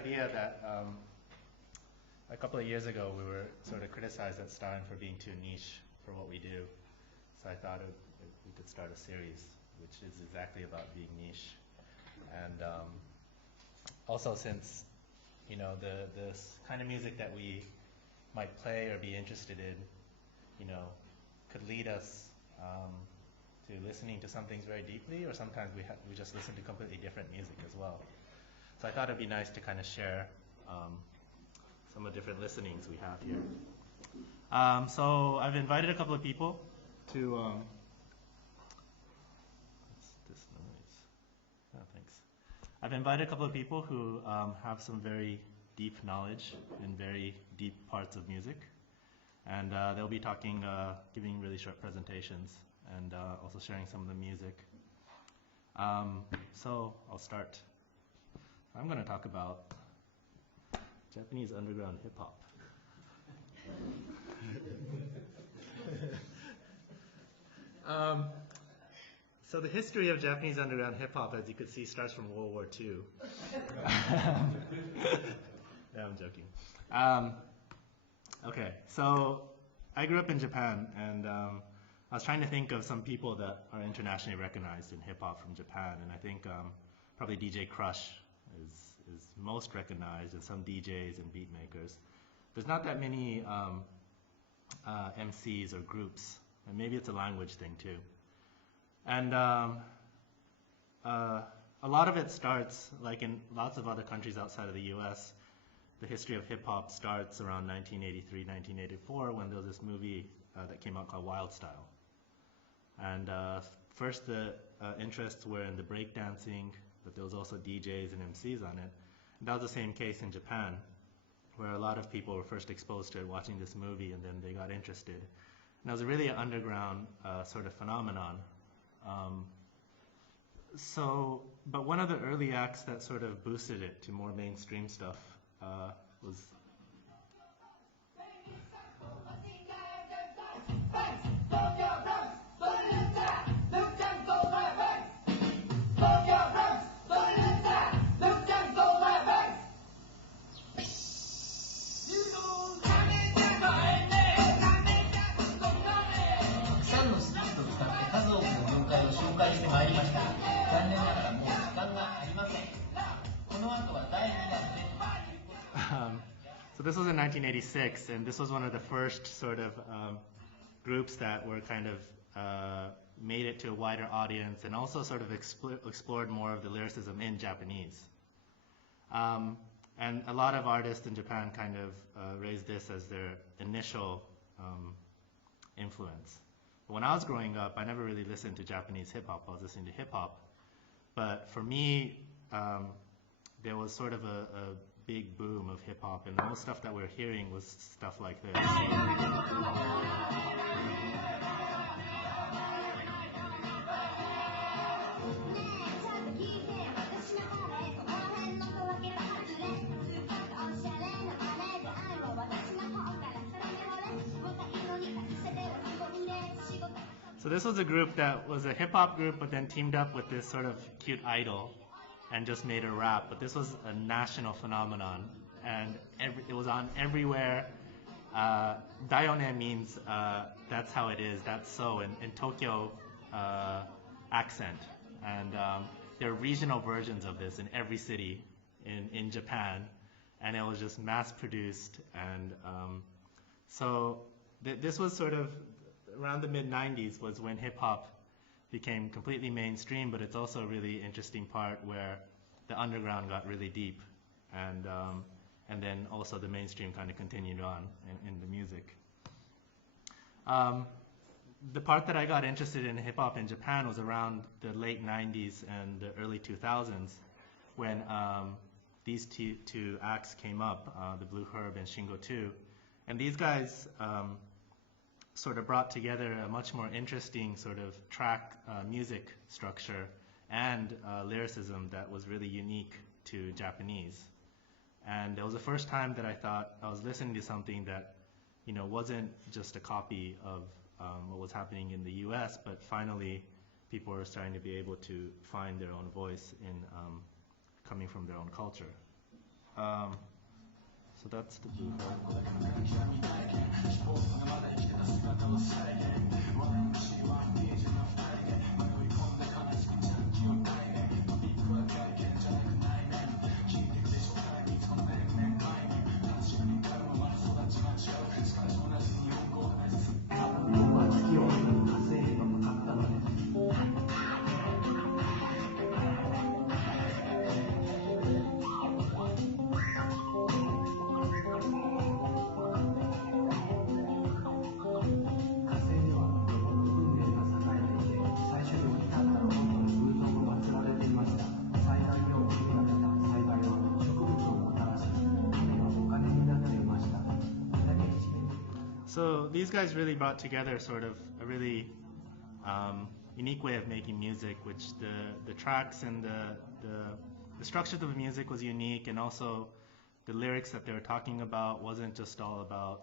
idea that a couple of years ago we were sort of criticized at Stein for being too niche for what we do. So I thought we could start a series which is exactly about being niche. And also since, you know, this kind of music that we might play or be interested in, you know, could lead us to listening to some things very deeply, or sometimes we just listen to completely different music as well. So I thought it'd be nice to kind of share some of the different listenings we have here. So I've invited a couple of people to, what's this noise? Oh, thanks. I've invited a couple of people who have some very deep knowledge in very deep parts of music. And they'll be talking, giving really short presentations, and also sharing some of the music. So I'll start. I'm going to talk about Japanese underground hip hop. So the history of Japanese underground hip hop, as you could see, starts from World War II. No, I'm joking. Okay, so I grew up in Japan, and I was trying to think of some people that are internationally recognized in hip hop from Japan, and I think probably DJ Crush is most recognized, and some DJs and beat makers. There's not that many MCs or groups, and maybe it's a language thing too. And a lot of it starts, like in lots of other countries outside of the US, the history of hip hop starts around 1983, 1984, when there was this movie that came out called Wild Style. And first the interests were in the breakdancing, but there was also DJs and MCs on it. And that was the same case in Japan, where a lot of people were first exposed to it watching this movie, and then they got interested. And it was really an underground sort of phenomenon. But one of the early acts that sort of boosted it to more mainstream stuff was so this was in 1986, and this was one of the first sort of groups that were kind of made it to a wider audience, and also sort of explored more of the lyricism in Japanese. And a lot of artists in Japan kind of raised this as their initial influence. But when I was growing up, I never really listened to Japanese hip hop. I was listening to hip hop. But for me, there was sort of a big boom of hip hop, and the most stuff that we were hearing was stuff like this. So this was a group that was a hip hop group, but then teamed up with this sort of cute idol and just made a rap. But this was a national phenomenon, and it was on everywhere. Dayone means that's how it is, that's so, in Tokyo accent. And there are regional versions of this in every city in Japan, and it was just mass produced. And this was sort of around the mid-90s was when hip hop became completely mainstream, but it's also a really interesting part where the underground got really deep, and then also the mainstream kind of continued on in the music. The part that I got interested in hip hop in Japan was around the late 90s and the early 2000s, when these two acts came up, the Blue Herb and Shingo 2, and these guys sort of brought together a much more interesting sort of track music structure and lyricism that was really unique to Japanese. And it was the first time that I thought I was listening to something that, you know, wasn't just a copy of what was happening in the US, but finally people were starting to be able to find their own voice in coming from their own culture. So that's the booth. So these guys really brought together sort of a really unique way of making music, which the tracks and the structure of the music was unique, and also the lyrics that they were talking about wasn't just all about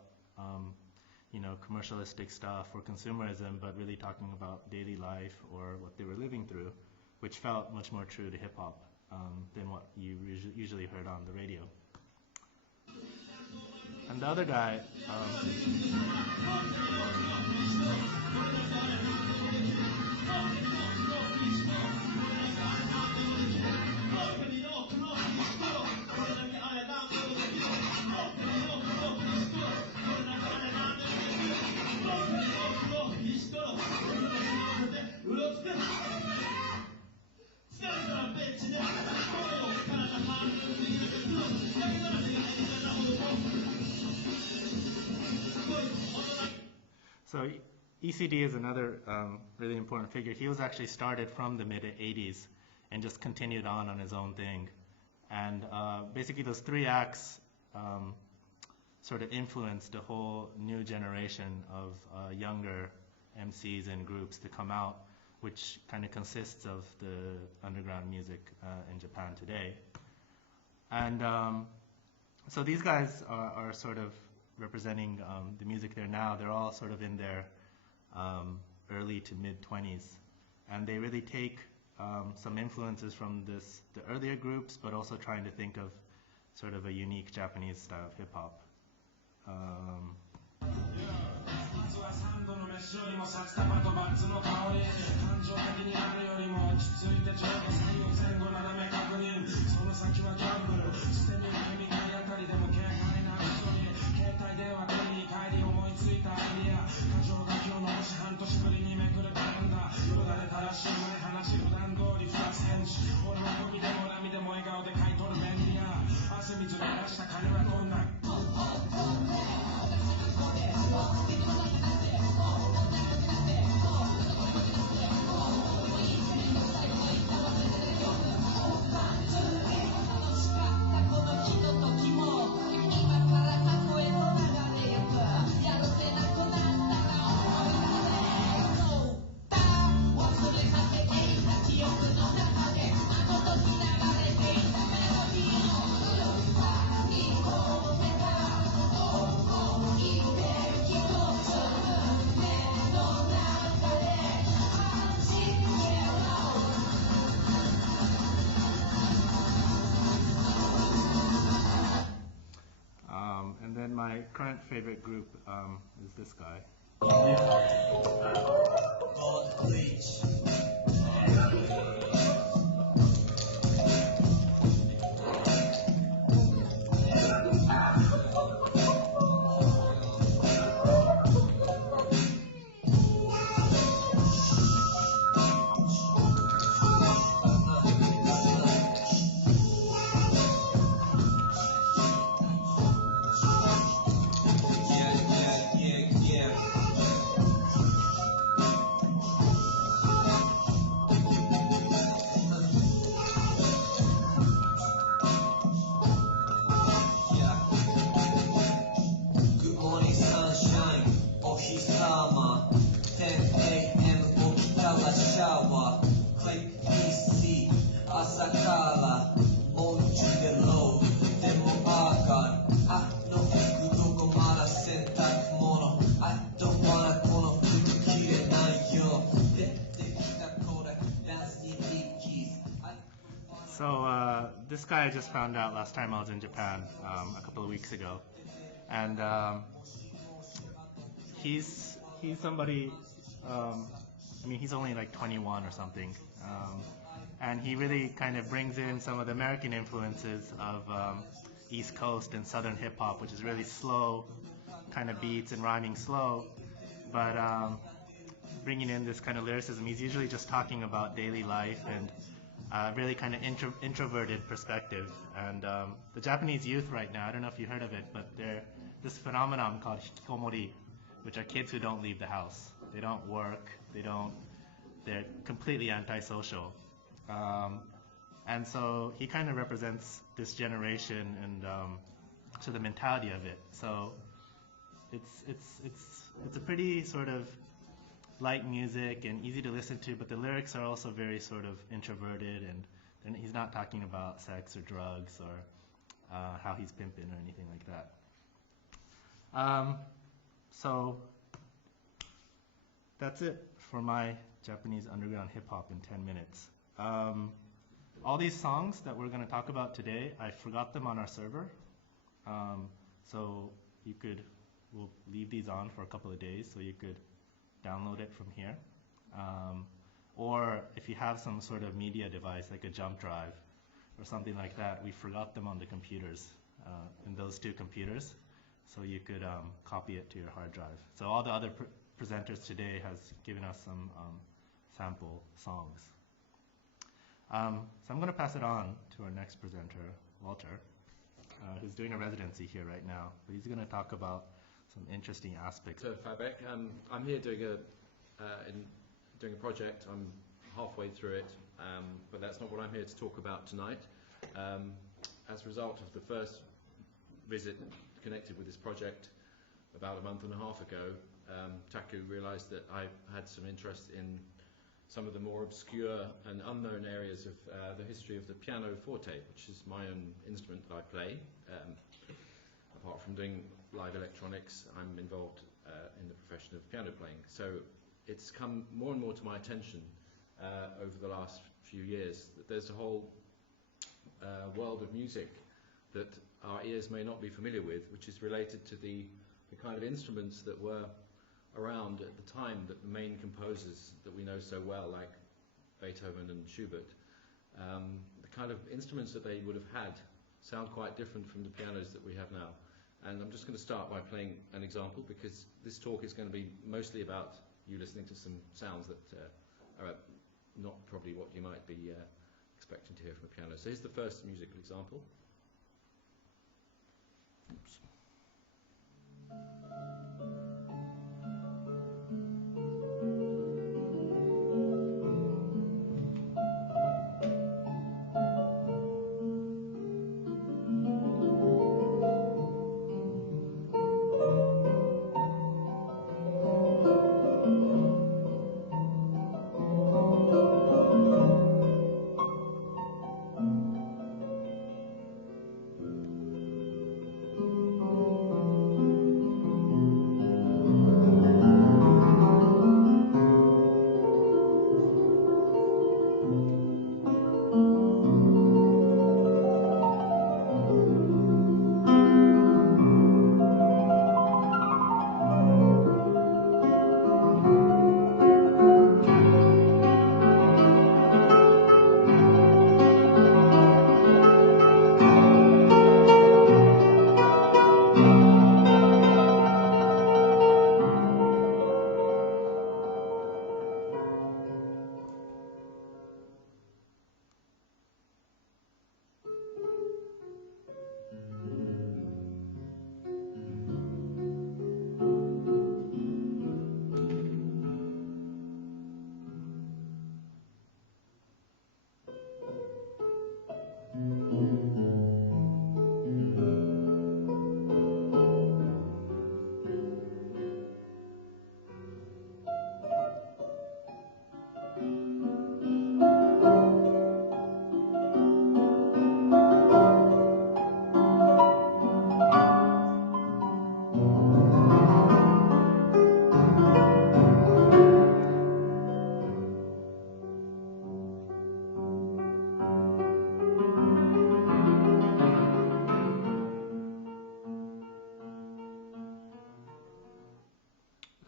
commercialistic stuff or consumerism, but really talking about daily life or what they were living through, which felt much more true to hip hop than what you usually heard on the radio. And the other guy, so ECD is another really important figure. He was actually started from the mid-'80s and just continued on his own thing. And basically those three acts sort of influenced a whole new generation of younger MCs and groups to come out, which kind of consists of the underground music in Japan today. And so these guys are sort of representing the music there now. They're all sort of in their early to mid-20s, and they really take some influences from the earlier groups, but also trying to think of sort of a unique Japanese style of hip hop. And then my current favorite group is this guy. So this guy I just found out last time I was in Japan a couple of weeks ago, and he's somebody. I mean, he's only like 21 or something, and he really kind of brings in some of the American influences of East Coast and Southern hip hop, which is really slow, kind of beats and rhyming slow, but bringing in this kind of lyricism. He's usually just talking about daily life and really kind of introverted perspective. And the Japanese youth right now, I don't know if you heard of it, but there's this phenomenon called hikikomori, which are kids who don't leave the house. They don't work. They're completely antisocial. And so he kind of represents this generation and so the mentality of it. So it's a pretty sort of light music and easy to listen to, but the lyrics are also very sort of introverted, and he's not talking about sex or drugs or how he's pimping or anything like that. So that's it for my Japanese underground hip hop in 10 minutes. All these songs that we're going to talk about today, I forgot them on our server. So we'll leave these on for a couple of days so you could download it from here. Or if you have some sort of media device like a jump drive or something like that, we forgot them on the computers, in those two computers, so you could copy it to your hard drive. So all the other presenters today has given us some sample songs. So I'm going to pass it on to our next presenter, Walter, who's doing a residency here right now. But he's going to talk about some interesting aspects. So Fabek, I'm here doing a project. I'm halfway through it, but that's not what I'm here to talk about tonight. As a result of the first visit connected with this project about a month and a half ago, Taku realized that I had some interest in some of the more obscure and unknown areas of the history of the piano forte, which is my own instrument that I play. Apart from doing live electronics, I'm involved in the profession of piano playing. So it's come more and more to my attention over the last few years that there's a whole world of music that our ears may not be familiar with, which is related to the kind of instruments that were around at the time that the main composers that we know so well, like Beethoven and Schubert, the kind of instruments that they would have had sound quite different from the pianos that we have now. And I'm just going to start by playing an example, because this talk is going to be mostly about you listening to some sounds that are not probably what you might be expecting to hear from a piano. So here's the first musical example. Oops.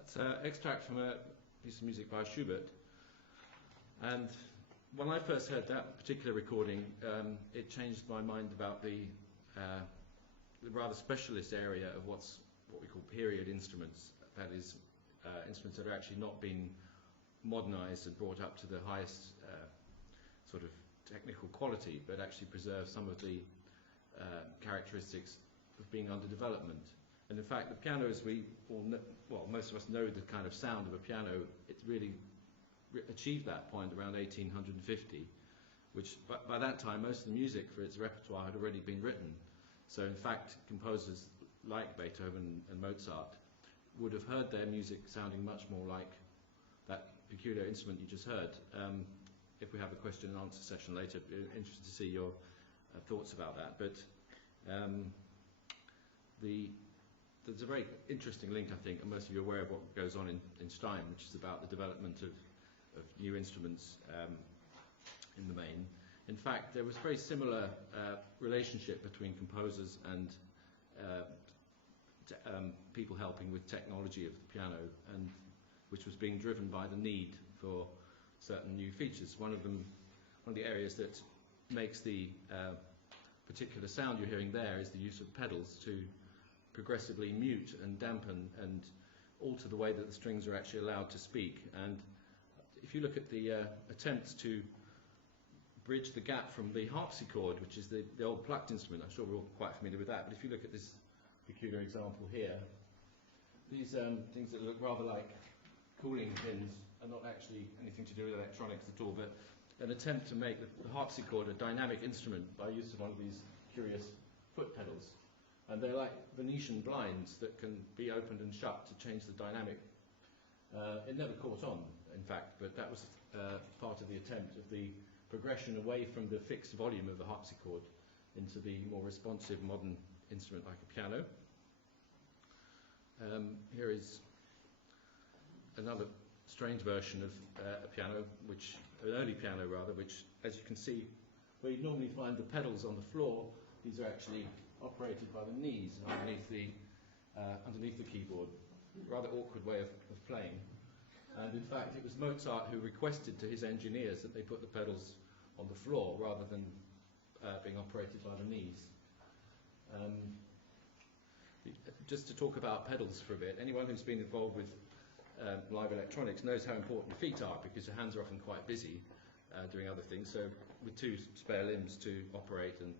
That's an extract from a piece of music by Schubert. And when I first heard that particular recording, it changed my mind about the rather specialist area of what we call period instruments. That is, instruments that are actually not being modernized and brought up to the highest sort of technical quality, but actually preserve some of the characteristics of being under development. And in fact, the piano, as we all know, well, most of us know the kind of sound of a piano, it really achieved that point around 1850, which by that time most of the music for its repertoire had already been written. So in fact, composers like Beethoven and Mozart would have heard their music sounding much more like that peculiar instrument you just heard. If we have a question and answer session later, I'd be interested to see your thoughts about that. But there's a very interesting link, I think, and most of you are aware of what goes on in Stein, which is about the development of new instruments in the main. In fact, there was a very similar relationship between composers and people helping with technology of the piano, and which was being driven by the need for certain new features. One of the areas that makes the particular sound you're hearing there is the use of pedals to progressively mute and dampen and alter the way that the strings are actually allowed to speak. And if you look at the attempts to bridge the gap from the harpsichord, which is the old plucked instrument, I'm sure we're all quite familiar with that, but if you look at this peculiar example here, these things that look rather like cooling pins are not actually anything to do with electronics at all, but an attempt to make the harpsichord a dynamic instrument by use of one of these curious foot pedals. And they're like Venetian blinds that can be opened and shut to change the dynamic. It never caught on, in fact, but that was part of the attempt of the progression away from the fixed volume of the harpsichord into the more responsive modern instrument like a piano. Here is another strange version of a piano, an early piano rather, which, as you can see, where you'd normally find the pedals on the floor, these are actually operated by the knees underneath the keyboard. Rather awkward way of playing. And in fact, it was Mozart who requested to his engineers that they put the pedals on the floor rather than being operated by the knees. Just to talk about pedals for a bit, anyone who's been involved with live electronics knows how important feet are, because your hands are often quite busy doing other things. So with two spare limbs to operate and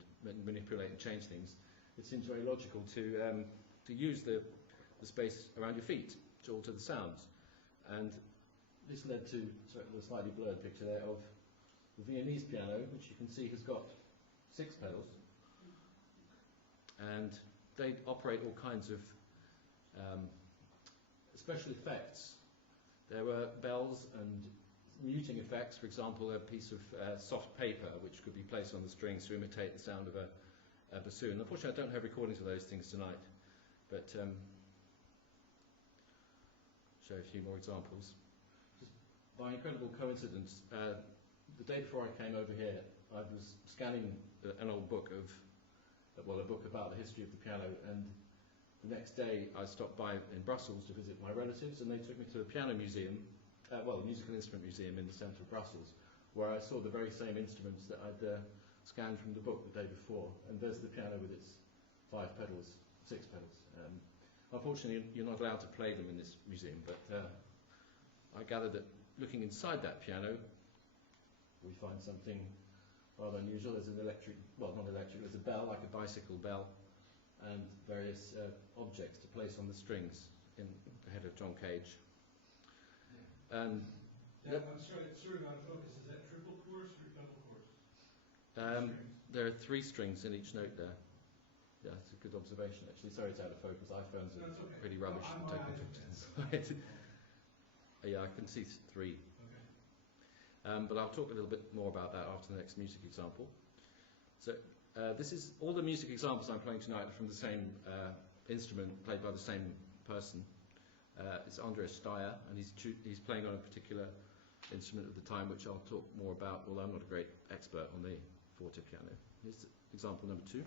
manipulate and change things, it seems very logical to use the space around your feet to alter the sounds. And this led to the slightly blurred picture there of the Viennese piano, which you can see has got 6 pedals, and they operate all kinds of special effects. There were bells and muting effects, for example, a piece of soft paper which could be placed on the strings to imitate the sound of a bassoon. Unfortunately, I don't have recordings of those things tonight, but show a few more examples. Just by incredible coincidence, the day before I came over here, I was scanning an old book a book about the history of the piano, and the next day I stopped by in Brussels to visit my relatives, and they took me to the piano museum, the musical instrument museum in the centre of Brussels, where I saw the very same instruments that I'd scanned from the book the day before. And there's the piano with its 6 pedals. Unfortunately, you're not allowed to play them in this museum, but I gathered that looking inside that piano, we find something rather unusual. There's an there's a bell, like a bicycle bell, and various objects to place on the strings in the head of John Cage. I'm sorry, out of focus. Is that triple course or double course? There are 3 strings in each note there. Yeah, that's a good observation, actually. Sorry it's out of focus. iPhones are pretty rubbish at taking pictures. Yeah, I can see 3. Okay. But I'll talk a little bit more about that after the next music example. So this is all the music examples I'm playing tonight are from the same instrument played by the same person. It's Andreas Steyer, and he's playing on a particular instrument of the time, which I'll talk more about, although I'm not a great expert on the forte piano. Here's example number 2.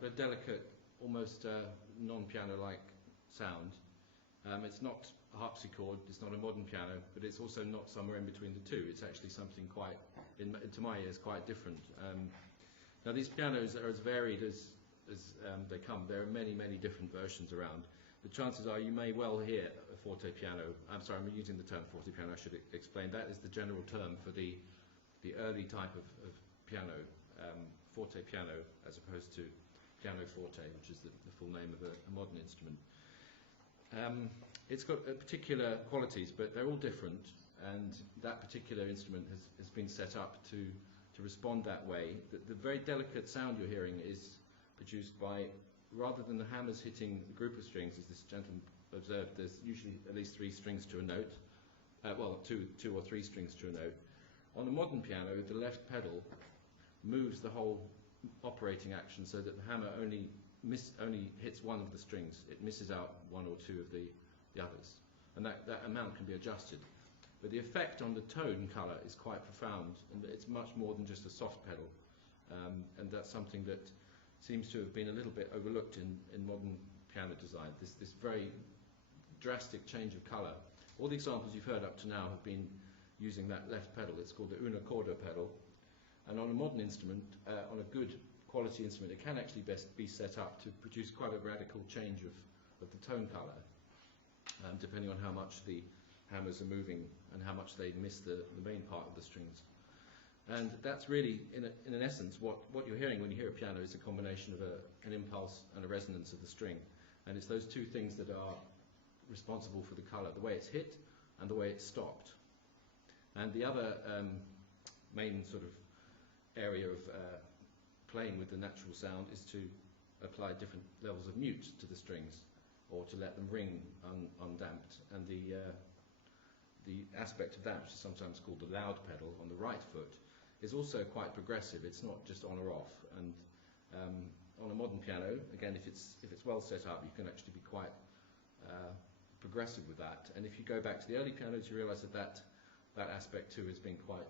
got a delicate, almost non-piano-like sound. It's not a harpsichord, it's not a modern piano, but it's also not somewhere in between the two. It's actually something quite, to my ears, quite different. Now these pianos are as varied as they come. There are many, many different versions around. The chances are you may well hear a forte piano. I'm sorry, I'm using the term forte piano, I should explain. That is the general term for the early type of piano, forte piano, as opposed to piano forte, which is the full name of a modern instrument. It's got particular qualities, but they're all different, and that particular instrument has been set up to respond that way. The very delicate sound you're hearing is produced by, rather than the hammers hitting a group of strings, as this gentleman observed, there's usually at least 3 strings to a note, well, two or three strings to a note. On a modern piano, the left pedal moves the whole operating action so that the hammer only hits one of the strings. It misses out 1 or 2 of the others. And that amount can be adjusted. But the effect on the tone colour is quite profound, and it's much more than just a soft pedal. And that's something that seems to have been a little bit overlooked in modern piano design, this very drastic change of colour. All the examples you've heard up to now have been using that left pedal. It's called the una corda pedal. And on a modern instrument, on a good quality instrument, it can actually best be set up to produce quite a radical change of the tone colour, depending on how much the hammers are moving and how much they miss the main part of the strings. And that's really, in an essence, what you're hearing when you hear a piano is a combination of an impulse and a resonance of the string. And it's those two things that are responsible for the colour, the way it's hit and the way it's stopped. And the other main sort of area of playing with the natural sound is to apply different levels of mute to the strings, or to let them ring undamped. And the aspect of that, which is sometimes called the loud pedal on the right foot, is also quite progressive. It's not just on or off. And on a modern piano, again, if it's well set up, you can actually be quite progressive with that. And if you go back to the early pianos, you realise that aspect too has been quite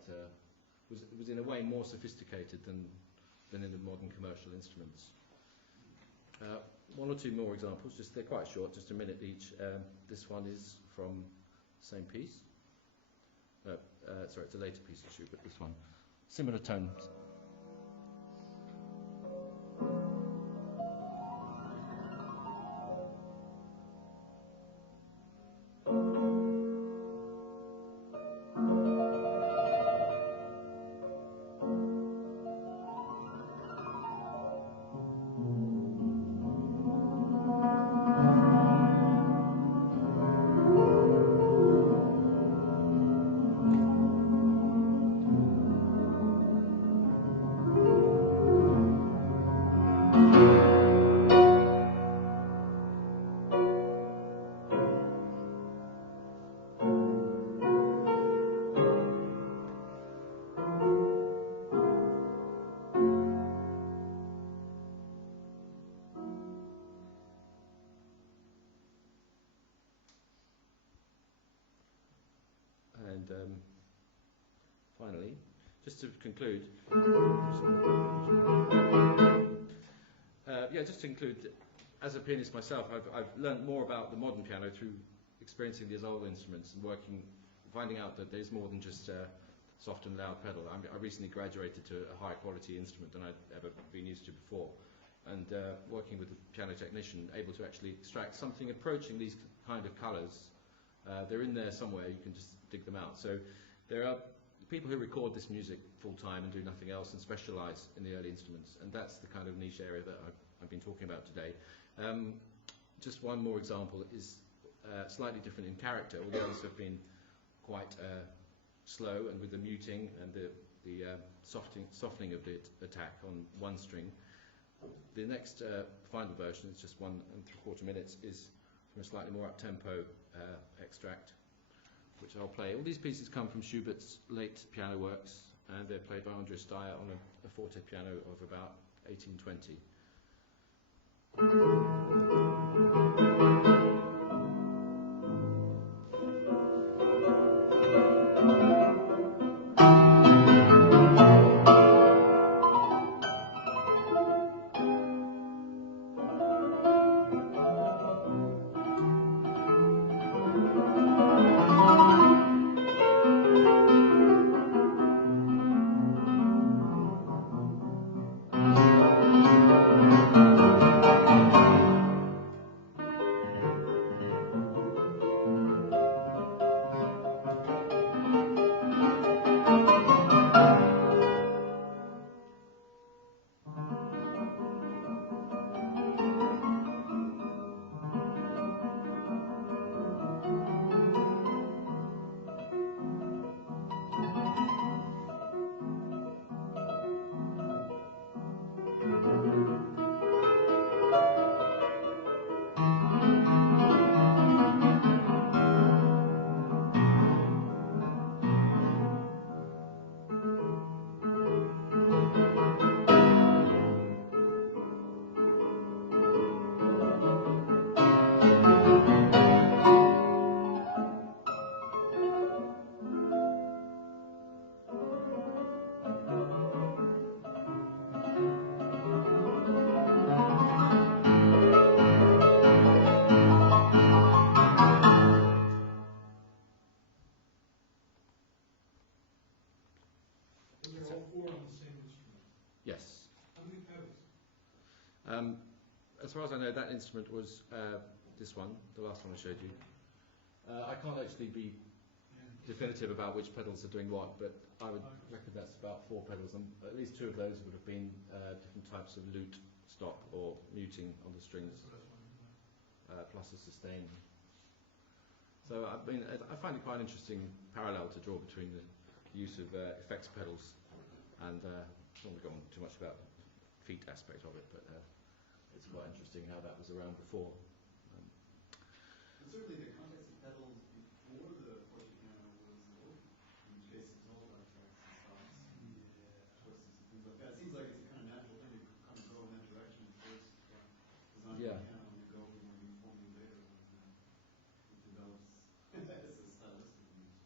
was in a way more sophisticated than in the modern commercial instruments. 1 or 2 more examples, they're quite short, just a minute each. This one is from the same piece. Sorry, it's a later piece of Schubert, this one. Similar tones. And finally, just to conclude, as a pianist myself, I've learned more about the modern piano through experiencing these old instruments and finding out that there's more than just a soft and loud pedal. I recently graduated to a higher quality instrument than I'd ever been used to before, and working with a piano technician, able to actually extract something approaching these kind of colours. They're in there somewhere, you can just dig them out. So there are people who record this music full time and do nothing else and specialise in the early instruments, and that's the kind of niche area that I've been talking about today. Just one more example is slightly different in character. All the others have been quite slow and with the muting and the softening of the attack on one string. The next final version, it's just 1 3/4 minutes, is from a slightly more up-tempo extract, which I'll play. All these pieces come from Schubert's late piano works, and they're played by André Steyr on a forte piano of about 1820. they're all four on the same instrument. Yes. How many pedals? As far as I know, that instrument was this one, the last one I showed you. I can't actually be definitive about which pedals are doing what, but I would reckon that's about 4 pedals, and at least 2 of those would have been different types of lute, stop, or muting on the strings, plus a sustain. So I mean, I find it quite an interesting parallel to draw between the use of effects pedals and I don't want to go on too much about the feet aspect of it, but it's quite interesting how that was around before. And certainly the context of pedals before the forte piano was the organ, in which case it's all about tracks and stops, twists and things like that. It seems like it's a kind of natural thing to kind of go in that direction first, design the piano, and then go more uniformly later when it develops as a stylistic use.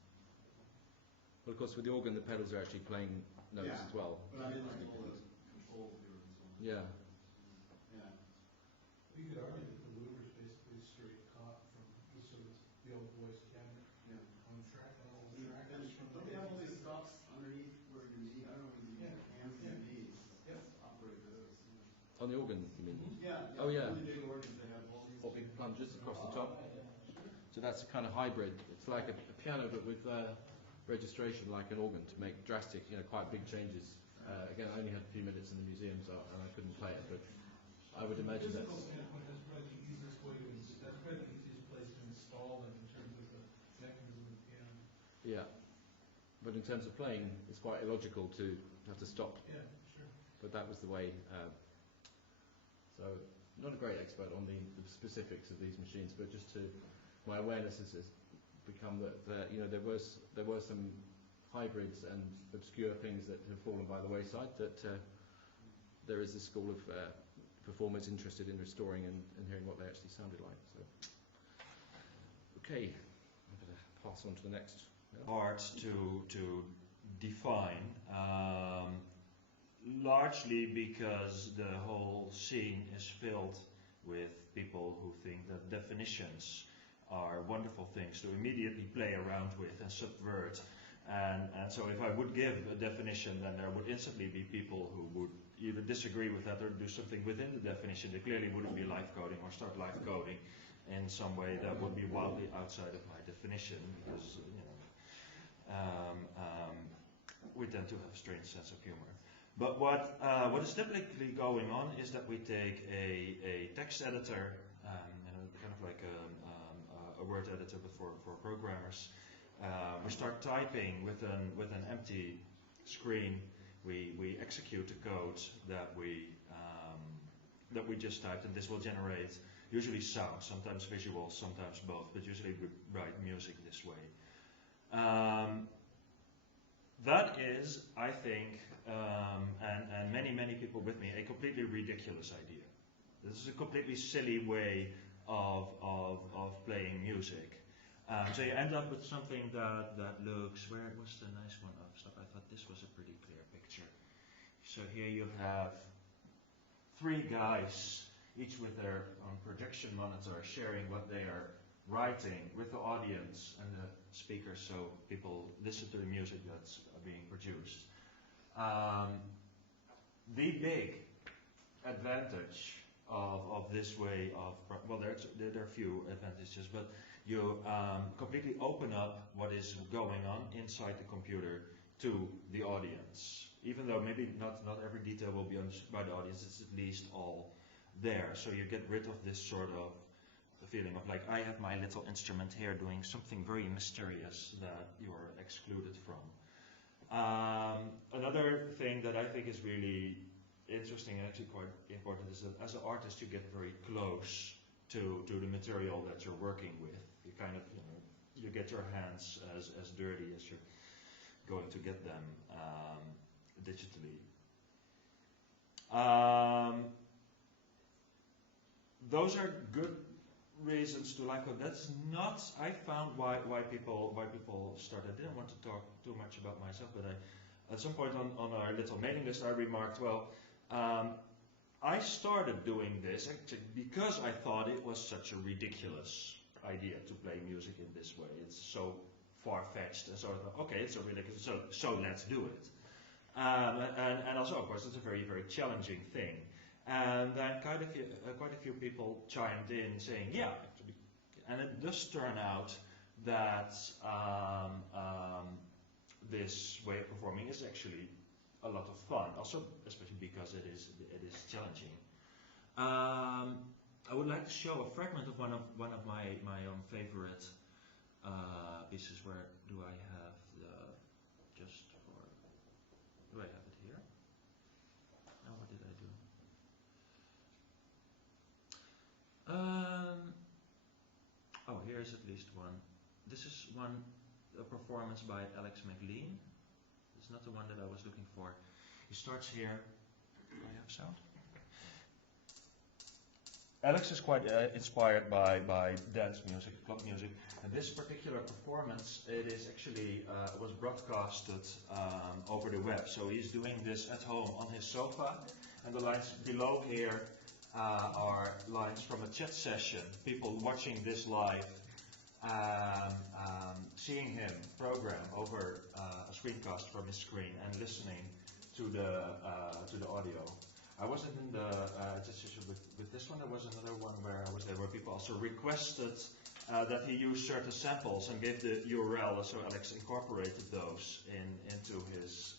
Well, of course, with the organ, the pedals are actually playing notes as well. But I mean, like all the control here and so on. Yeah. Yeah. You could argue that the lute is basically a straight cop from the sort of the old boys cabinet Yeah. on track, on all And track. don't they have all these stops underneath where your knee, I don't know, your hands and your knees operate those. On the organ, you mean? Yeah. Oh, yeah. Really big organs, they have all these. Or big plunges across the top. So that's a kind of hybrid. It's like a piano, but with registration like an organ to make drastic, quite big changes. Again, I only had a few minutes in the museum, so and I couldn't play it, but I would imagine that's. From a physical standpoint, that's probably the easiest way to that's probably the easiest place to install them in terms of the mechanism of the piano. Yeah, but in terms of playing, it's quite illogical to have to stop. Yeah, sure. But that was the way. So, not a great expert on the specifics of these machines, but just to my awareness has become that there were some hybrids and obscure things that have fallen by the wayside. That there is a school of performers interested in restoring and hearing what they actually sounded like. So, okay, I'm going to pass on to the next part to define, largely because the whole scene is filled with people who think that definitions are wonderful things to immediately play around with and subvert. And so if I would give a definition, then there would instantly be people who would either disagree with that or do something within the definition. They clearly wouldn't be live coding or start live coding in some way that would be wildly outside of my definition, because we tend to have a strange sense of humor. But what is typically going on is that we take a text editor, kind of like a word editor but for programmers. We start typing with an empty screen. We execute the code that we just typed, and this will generate usually sound, sometimes visual, sometimes both, but usually we write music this way. That is, I think, and many people with me, a completely ridiculous idea. This is a completely silly way of playing music. So you end up with something that looks, where was the nice one up? So I thought this was a pretty clear picture. So here you have 3 guys, each with their own projection monitor, sharing what they are writing with the audience and the speakers, so people listen to the music that's being produced. The big advantage of this way of, well, there are a few advantages, but you completely open up what is going on inside the computer to the audience. Even though maybe not every detail will be understood by the audience, it's at least all there. So you get rid of this sort of the feeling of like, I have my little instrument here doing something very mysterious that you're excluded from. Another thing that I think is really interesting and actually quite important is that as an artist you get very close to the material that you're working with. You kind of, you get your hands as dirty as you're going to get them digitally. Those are good reasons to like code. That's not, I found why people started. I didn't want to talk too much about myself, but at some point on our little mailing list I remarked, well, I started doing this actually because I thought it was such a ridiculous idea to play music in this way. It's so far-fetched, and so I thought, okay, it's so ridiculous, so let's do it. And also, of course, it's a very, very challenging thing. And then quite a few people chimed in saying, yeah, actually, and it does turn out that this way of performing is actually a lot of fun, also especially because it is challenging. I would like to show a fragment of one of my own favorite pieces. Where do I have do I have it here? No, what did I do? Oh, here's at least one. This is a performance by Alex McLean. It's not the one that I was looking for. He starts here. Do I have sound? Alex is quite inspired by dance music, club music, and this particular performance, it is actually was broadcasted over the web. So he's doing this at home on his sofa, and the lines below here are lines from a chat session. People watching this live, seeing him program over a screencast from his screen and listening to the audio. I wasn't in the chat session with this one. There was another one where I was there where people also requested that he use certain samples and gave the URL, so Alex incorporated those into his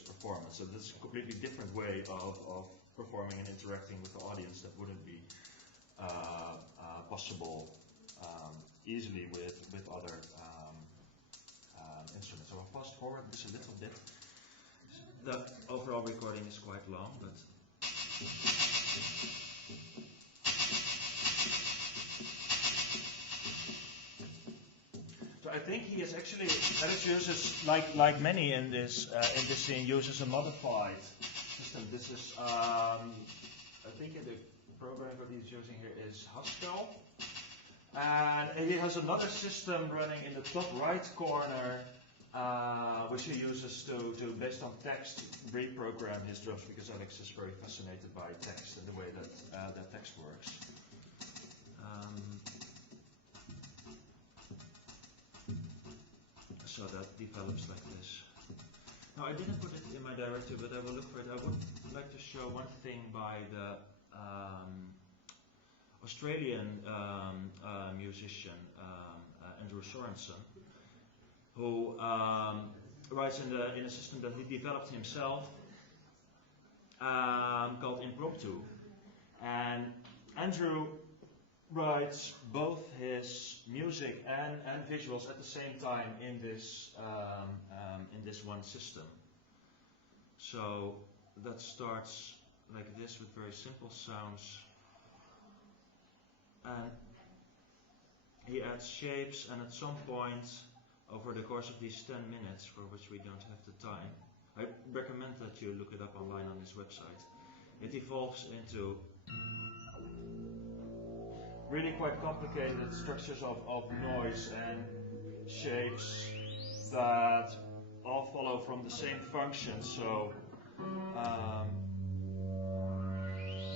performance. So this is a completely different way of performing and interacting with the audience that wouldn't be possible easily with other instruments. So I'll fast forward this a little bit. The overall recording is quite long, but so I think he is actually, Alex uses, like many in this scene, uses a modified system. This is, I think the program that he's using here is Haskell. And he has another system running in the top right corner, which he uses to based on text, reprogram his drums, because Alex is very fascinated by text and the way that text works. So that develops like this. Now I didn't put it in my directory, but I will look for it. I would like to show one thing by the Australian musician Andrew Sorensen, who writes in a system that he developed himself called Impromptu. And Andrew writes both his music and visuals at the same time in this one system. So that starts like this with very simple sounds, and he adds shapes, and at some point over the course of these 10 minutes, for which we don't have the time, I recommend that you look it up online on his website. It evolves into really quite complicated structures of noise and shapes that all follow from the same function. So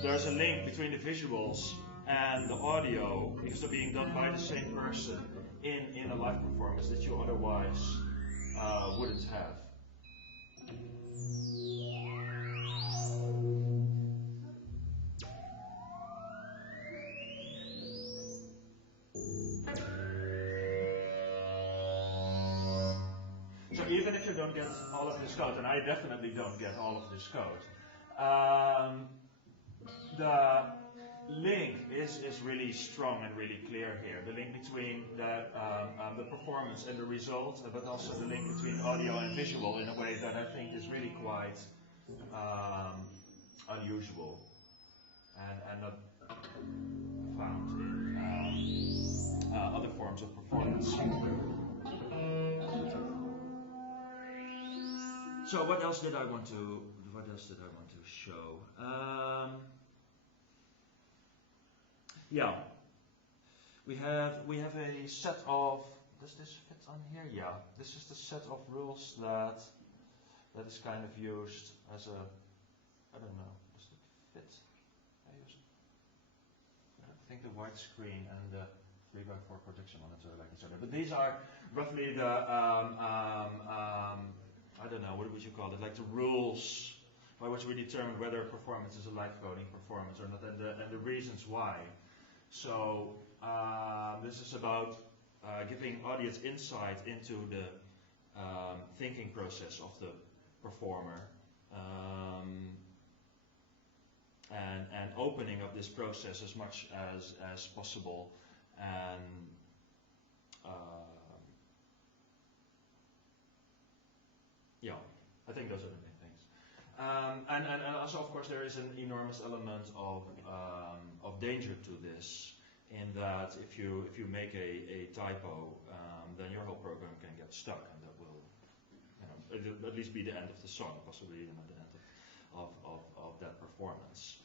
there's a link between the visuals and the audio because they're being done by the same person in a live performance that you otherwise wouldn't have. So even if you don't get all of this code, and I definitely don't get all of this code, the link is really strong and really clear here. The link between the performance and the result, but also the link between audio and visual in a way that I think is really quite unusual and not found in other forms of performance. So what else did I want to show? Yeah, we have a set of. Does this fit on here? Yeah, this is the set of rules that is kind of used as a. I don't know. Does it fit? I think the white screen and the 3x4 projection monitor like each other. But these are roughly the I don't know, what would you call it, like the rules by which we determine whether a performance is a live coding performance or not, and the reasons why. So this is about giving audience insight into the thinking process of the performer, and opening up this process as much as possible, and yeah, I think those are the main things. And also, of course, there is an enormous element of danger to this, in that if you make a typo, then your whole program can get stuck, and that will, it'll at least be the end of the song, possibly even at the end of that performance.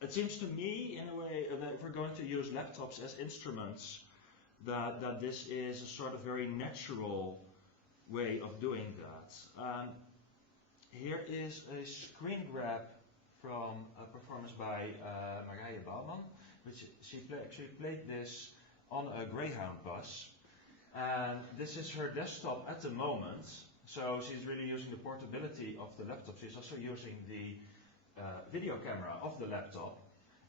It seems to me, in a way, that if we're going to use laptops as instruments, that this is a sort of very natural way of doing that. Here is a screen grab from a performance by Marije Bouwman, which she actually played this on a Greyhound bus. And this is her desktop at the moment, so she's really using the portability of the laptop. She's also using the video camera of the laptop,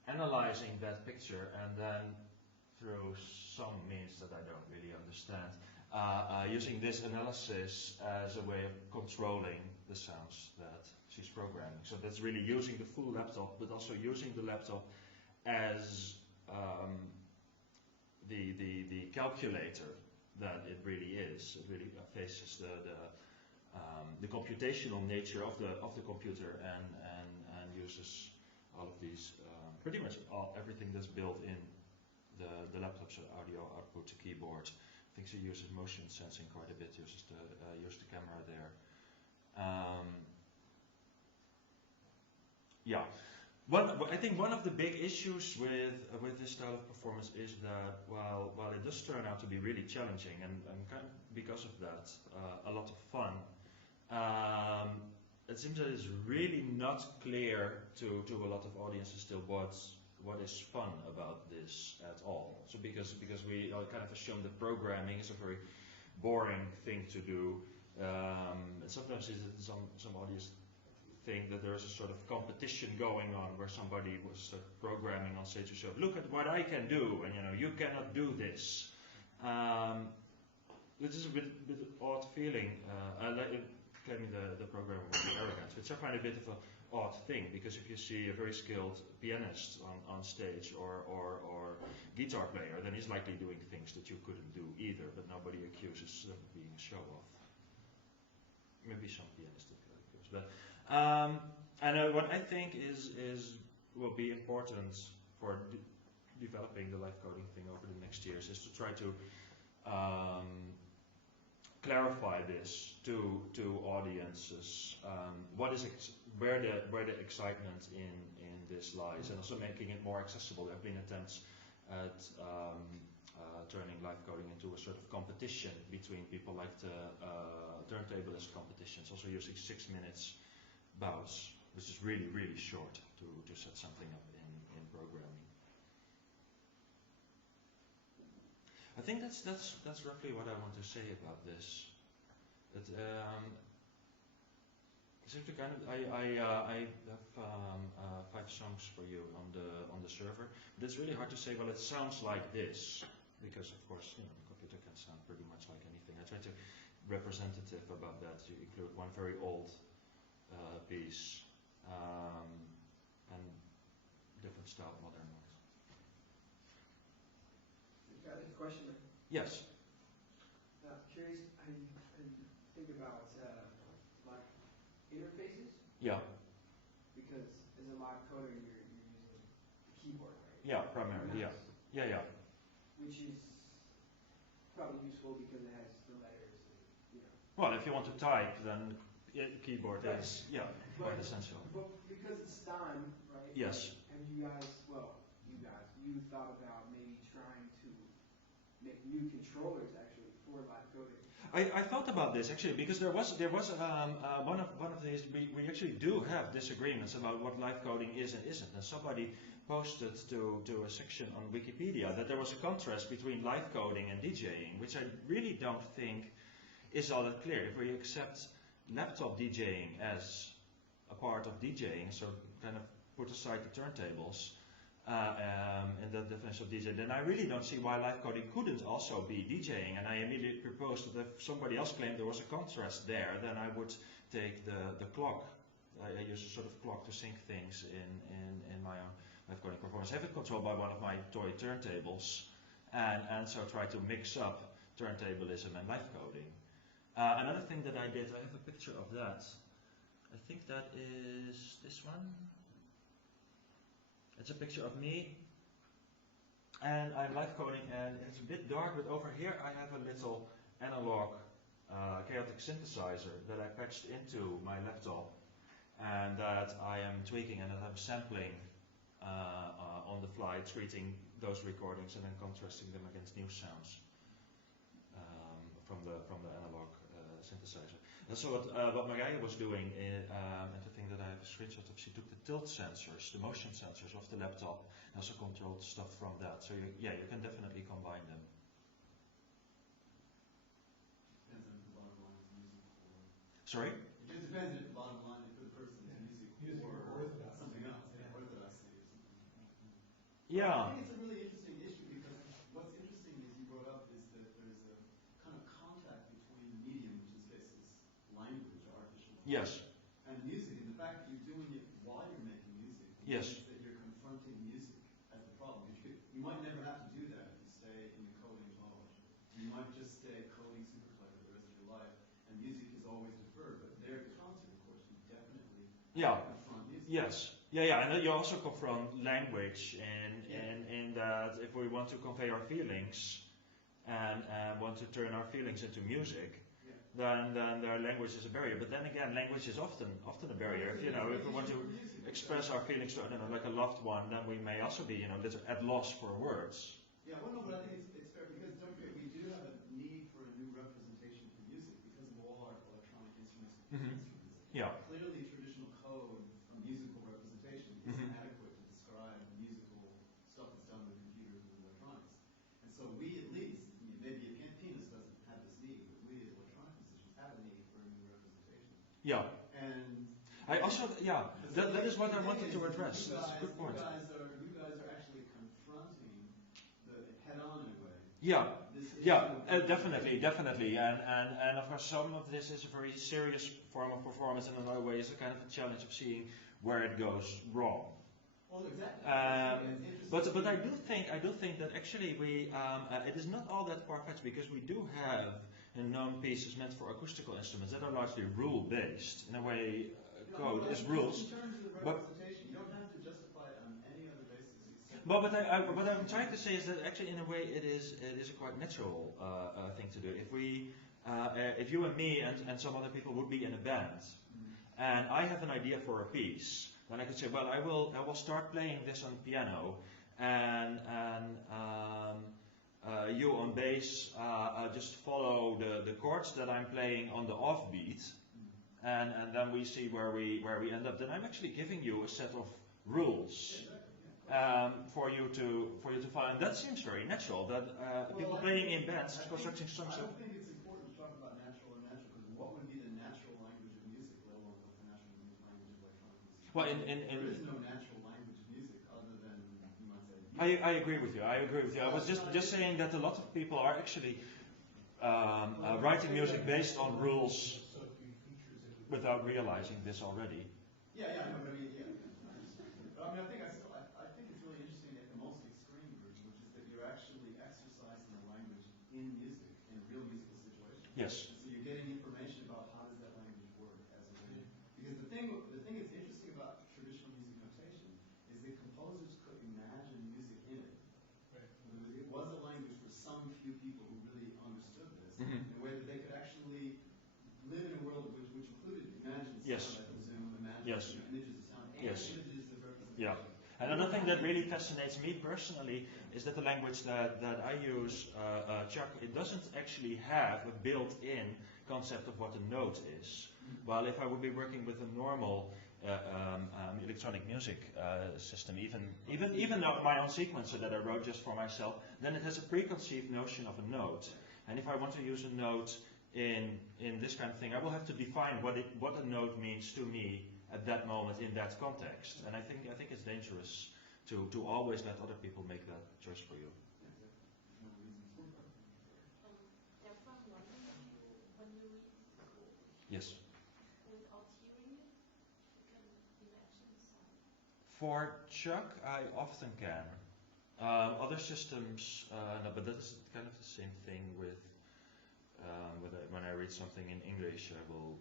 analyzing that picture, and then through some means that I don't really understand, using this analysis as a way of controlling the sounds that she's programming. So that's really using the full laptop, but also using the laptop as the calculator that it really is. It really faces the computational nature of the computer, and uses all of these, pretty much everything that's built in the laptop, so audio output to keyboard. I think she uses motion sensing quite a bit, uses the camera there. Yeah. I think one of the big issues with this style of performance is that while it does turn out to be really challenging, and kind of because of that, a lot of fun, it seems that it's really not clear to a lot of audiences still what is fun about this at all. So because we kind of assume that programming is a very boring thing to do, and sometimes some audience think that there's a sort of competition going on where somebody was programming on stage to show, look at what I can do, and you cannot do this. This is a bit odd feeling, like claiming the programmer would be arrogant, which I find a bit of an odd thing, because if you see a very skilled pianist on stage or guitar player, then he's likely doing things that you couldn't do either, but nobody accuses them of being a show-off. Maybe some pianists accuse, but and what I think will be important for developing the live coding thing over the next years is to try to clarify this to audiences. What is where the excitement in this lies, and also making it more accessible. There have been attempts at turning live coding into a sort of competition between people, like the turntablist competitions, also using 6 minutes bouts, which is really, really short to set something up in programming. I think that's roughly what I want to say about this. That simply kind of I have 5 songs for you on the server, but it's really hard to say. Well, it sounds like this, because of course the computer can sound pretty much like anything. I try to be representative about that. You include one very old piece, and different style modern ones. You've got a question? Yes. Curious how you think about like interfaces? Yeah. Because as a live coder, you're using the keyboard, right? Yeah, primarily. Yeah. Yeah. Which is probably useful because it has the letters, and, Well, if you want to type, then keyboard right. is quite essential. But because it's time, right? Yes. Have you thought about maybe trying to make new controllers actually for live coding? I thought about this actually, because there was one of these, we actually do have disagreements about what live coding is and isn't, and somebody posted to a section on Wikipedia that there was a contrast between live coding and DJing, which I really don't think is all that clear. If we accept laptop DJing as a part of DJing, so kind of put aside the turntables in the definition of DJ, then I really don't see why live coding couldn't also be DJing. And I immediately proposed that if somebody else claimed there was a contrast there, then I would take the clock. I use a sort of clock to sync things in my own live coding performance. Have it controlled by one of my toy turntables, and so try to mix up turntablism and live coding. Another thing that I did, I have a picture of that. I think that is this one. It's a picture of me, and I'm live coding, and it's a bit dark, but over here I have a little analog chaotic synthesizer that I patched into my laptop, and that I am tweaking and that I'm sampling on the fly, treating those recordings and then contrasting them against new sounds from the analog synthesizer. And so what Marije was doing, and the thing that I have a screenshot of, she took the tilt sensors, the motion sensors of the laptop, and also controlled stuff from that. So you can definitely combine them. Depends on if the bottom line is music or... Sorry? It just depends if the bottom line for the person is music or something else, orthodoxy or something. Yeah. I think it's a really interesting issue because what's interesting is you brought up is that there's a kind of contact between the medium, which in this case is language, artificial language, Yes. and music, and the fact that you're doing it while you're making music Yes. means that you're confronting music as the problem. You might never have to do that if you stay in the coding mode. You might just stay coding Superplay for the rest of your life, and music is always deferred. But there at the concert, of course, you definitely confront music. Yes. Yeah, and then you also confront language in that if we want to convey our feelings and want to turn our feelings into music, then their language is a barrier. But then again, language is often a barrier. If we want to express our feelings to, I don't know, like a loved one, then we may also be, at loss for words. Yeah, well, no, but I think it's fair because don't forget we do have a need for a new representation for music because of all our electronic instruments. Yeah. Clearly, traditional code from musical representation isn't adequate to describe musical stuff that's done with computers and electronics. And so we, at least, maybe a pianist doesn't have this need, but we as electronic musicians have a need for a new representation. Yeah. And I also, that is what I wanted to address. That's a good point. You guys are actually confronting the head-on in a way. Yeah. This Definitely, and of course some of this is a very serious form of performance, and in another way is a kind of a challenge of seeing where it goes wrong. Well, exactly. But I do think that actually it is not all that far-fetched because we do have known pieces meant for acoustical instruments that are largely rule-based. In a way, code is rules. In terms of the representation, you don't have to justify it on any other basis except. But what I'm trying to say is that actually, in a way, it is a quite natural thing to do. If you and me and some other people would be in a band, and I have an idea for a piece, then I could say, well, I will start playing this on piano, and you on bass just follow the chords that I'm playing on the offbeat, and then we see where we end up. Then I'm actually giving you a set of rules. For you to follow, and that seems very natural. That people playing in bands, constructing songs. I don't think it's important to talk about natural because what would be the natural language of music, let alone what the natural language of electronic music? Well, there is no natural language of music other than you might say. I agree with you. I was just saying that a lot of people are actually writing music based on rules without realizing this already. Yeah, no, but I mean, But I think I think it's really interesting at the most extreme version, which is that you're actually exercising the language in music, in a real musical situation. Yes. And so you're getting information about how does that language work as a way. Because the thing that's interesting about traditional music notation is that composers could imagine music in it. Right. It was a language for some few people who really understood this in a way that they could actually live in a world which included imagined sound, I presume, imagined images of sound and images of representation. Yeah. And another thing that really fascinates me personally is that the language that I use, Chuck, it doesn't actually have a built-in concept of what a note is. While if I would be working with a normal electronic music system, even my own sequencer that I wrote just for myself, then it has a preconceived notion of a note. And if I want to use a note in this kind of thing, I will have to define what a note means to me at that moment in that context. And I think it's dangerous to always let other people make that choice for you. They're from London when you read Yes. without hearing it, you can imagine some. For Chuck, I often can. Other systems, no, but that is kind of the same thing with when I read something in English, I will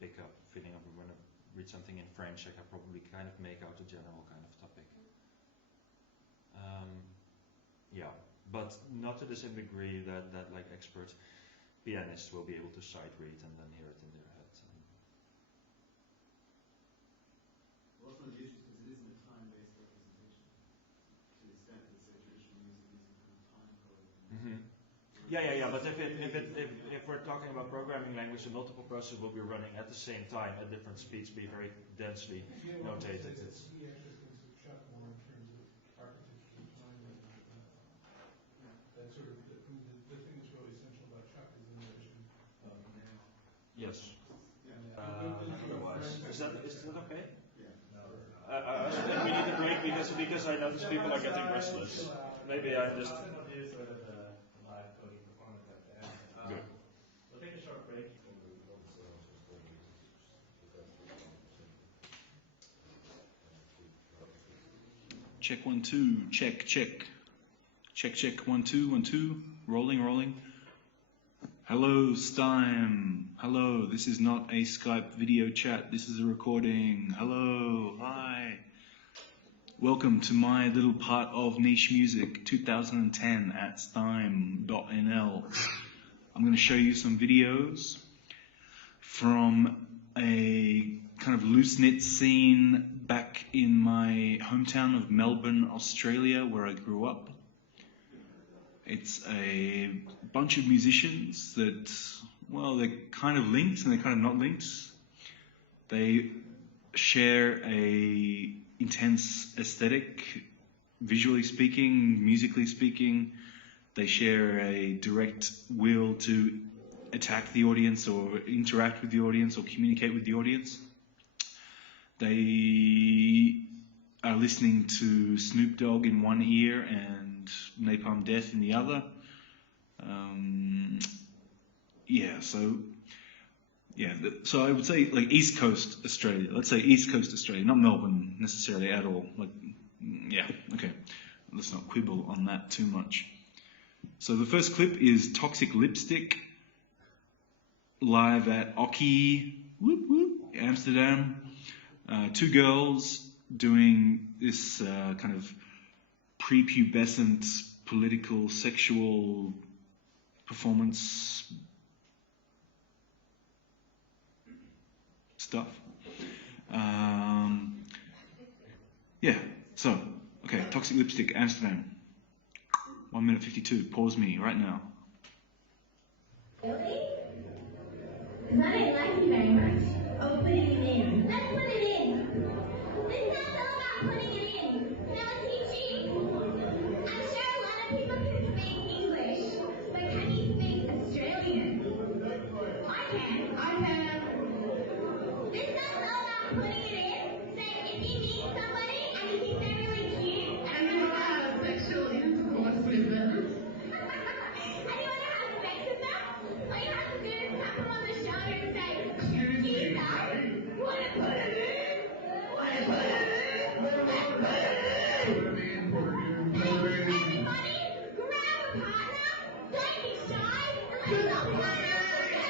pick up feeling of it. When I read something in French, I can probably kind of make out a general kind of topic. Yeah, but not to the same degree that like expert pianists will be able to sight read and then hear it in their head. Well, that's one of the issues because it isn't a time-based representation to the extent that, say, traditional music is a kind of time code. Yeah. But if we're talking about programming language, the multiple processes will be running at the same time at different speeds, be very densely notated. It's He actually thinks of Chuck more in terms of architecture, time, and that sort of, the thing that's really essential about Chuck is the notion of now. yes. Otherwise, Is that okay? Yeah. We need a break because I notice people are getting restless. Maybe I just. Good. We'll take a short break. Check 1 2. Check 1 2 1 2. Rolling. Hello, Stein. Hello. This is not a Skype video chat. This is a recording. Hello. Hi. Welcome to my little part of Niche Music 2010 at Stein.nl. I'm going to show you some videos from a kind of loose-knit scene back in my hometown of Melbourne, Australia, where I grew up. It's a bunch of musicians that, well, they're kind of linked and they're kind of not linked. They share a intense aesthetic, visually speaking, musically speaking. They share a direct will to attack the audience or interact with the audience or communicate with the audience. They are listening to Snoop Dogg in one ear and Napalm Death in the other. So I would say like East Coast Australia. Let's say East Coast Australia, not Melbourne necessarily at all. Let's not quibble on that too much. So the first clip is Toxic Lipstick live at Oki, Amsterdam. Two girls doing this kind of prepubescent political sexual performance stuff. Toxic Lipstick, Amsterdam. 1 minute 52. Pause me right now. Really? Because I didn't like you very much. Oh, putting it in. Let's put it in. This is all about putting it in. Can I teach you? I'm sure a lot of people can speak English, but can you speak Australian? I can. This is all about putting it in. Say, if you meet somebody and you think they're really cute, and you want to have sexual intercourse with them, and you want to have sex with them, all you have to do is tap them on the shoulder and say, "Excuse us, wanna put it in? Wanna put it in? Let's put it in!" Everybody, grab a partner, don't be shy, and let's all put it in!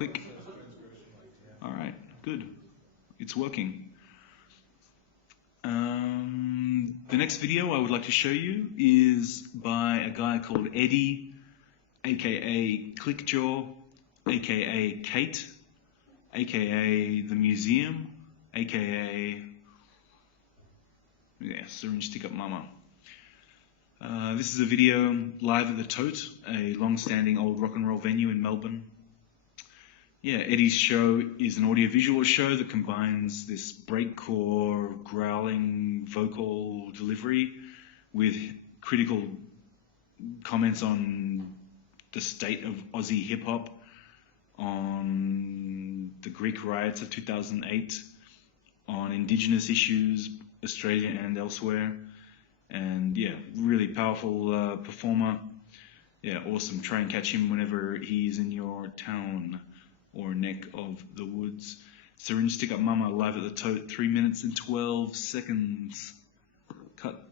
Click. All right, good. It's working. The next video I would like to show you is by a guy called Eddie, aka Clickjaw, aka Kate, aka The Museum, aka Syringe Stick Up Mama. This is a video live at the Tote, a long-standing old rock and roll venue in Melbourne. Yeah, Eddie's show is an audiovisual show that combines this breakcore, growling vocal delivery with critical comments on the state of Aussie hip-hop, on the Greek riots of 2008, on Indigenous issues, Australia and elsewhere. And yeah, really powerful performer. Yeah, awesome. Try and catch him whenever he's in your town or neck of the woods. Syringe Stick Up Mama live at the Tote, 3 minutes and 12 seconds. Cut.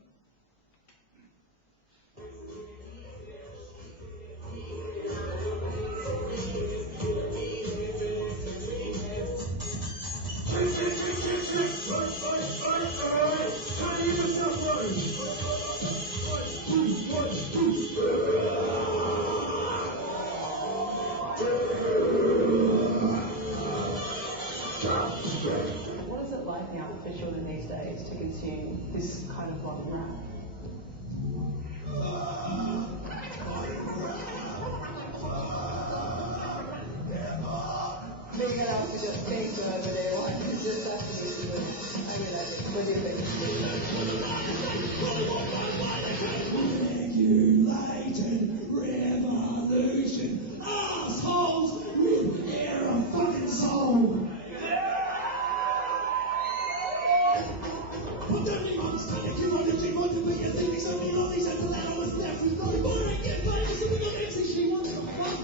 What is it like now for children these days to consume this kind of modern rap? Big it up to just things over there, like it's just absolutely, I mean, what do you think? Regulated revolution, assholes with air of fucking soul. Put down your mum's stomach, you want to keep on to make a thing, so many all these and the land was left with no boring and playing, so we got Nancy, she wants to fuck.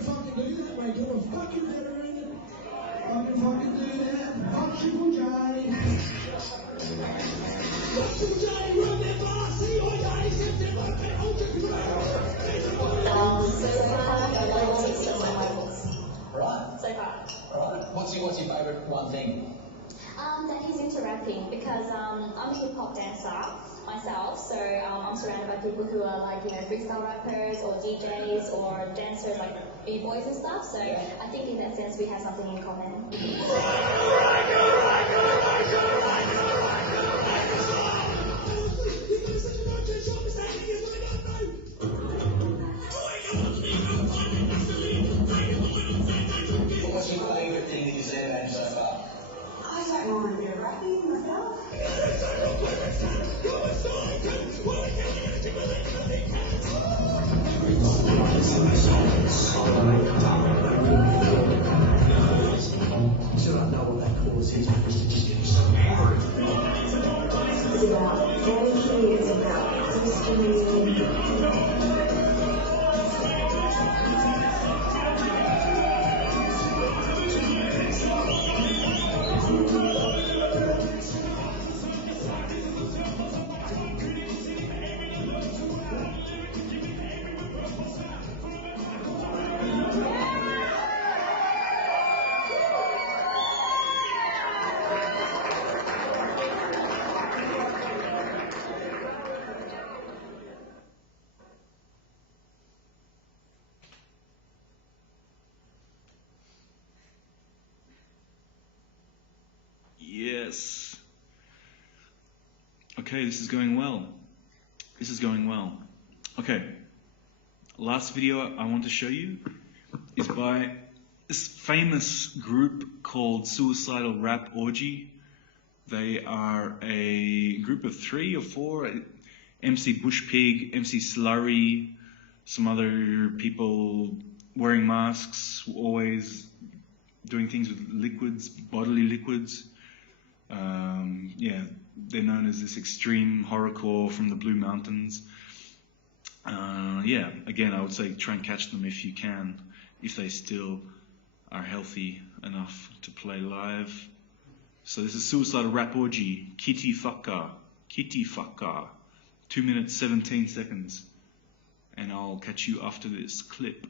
Fucking do that, mate, you're a fucking veteran. Fucking do that, fuck Triple J. Fuck Triple J, remember, see your day, September, and hold your ground. So far, I like to see my vocals. Right. So far. Right. What's your favourite one thing? That is into rapping because I'm a hip hop dancer myself, so I'm surrounded by people who are like, you know, freestyle rappers or DJs or dancers like b-boys and stuff, so I think in that sense we have something in common. What's your favourite thing that you say about him so far? I don't mind a bit of rapping myself. So I know what that cause is. It's about poetry, it's about history. Yes. Okay, this is going well. This is going well. Okay. Last video I want to show you is by this famous group called Suicidal Rap Orgy. They are a group of 3 or 4, MC Bushpig, MC Slurry, some other people wearing masks, always doing things with liquids, bodily liquids. Yeah, they're known as this extreme horrorcore from the Blue Mountains. Yeah, again, I would say try and catch them if you can, if they still are healthy enough to play live. So this is Suicidal Rap Orgy, Kitty Fucker, 2 minutes 17 seconds. and I'll catch you after this clip.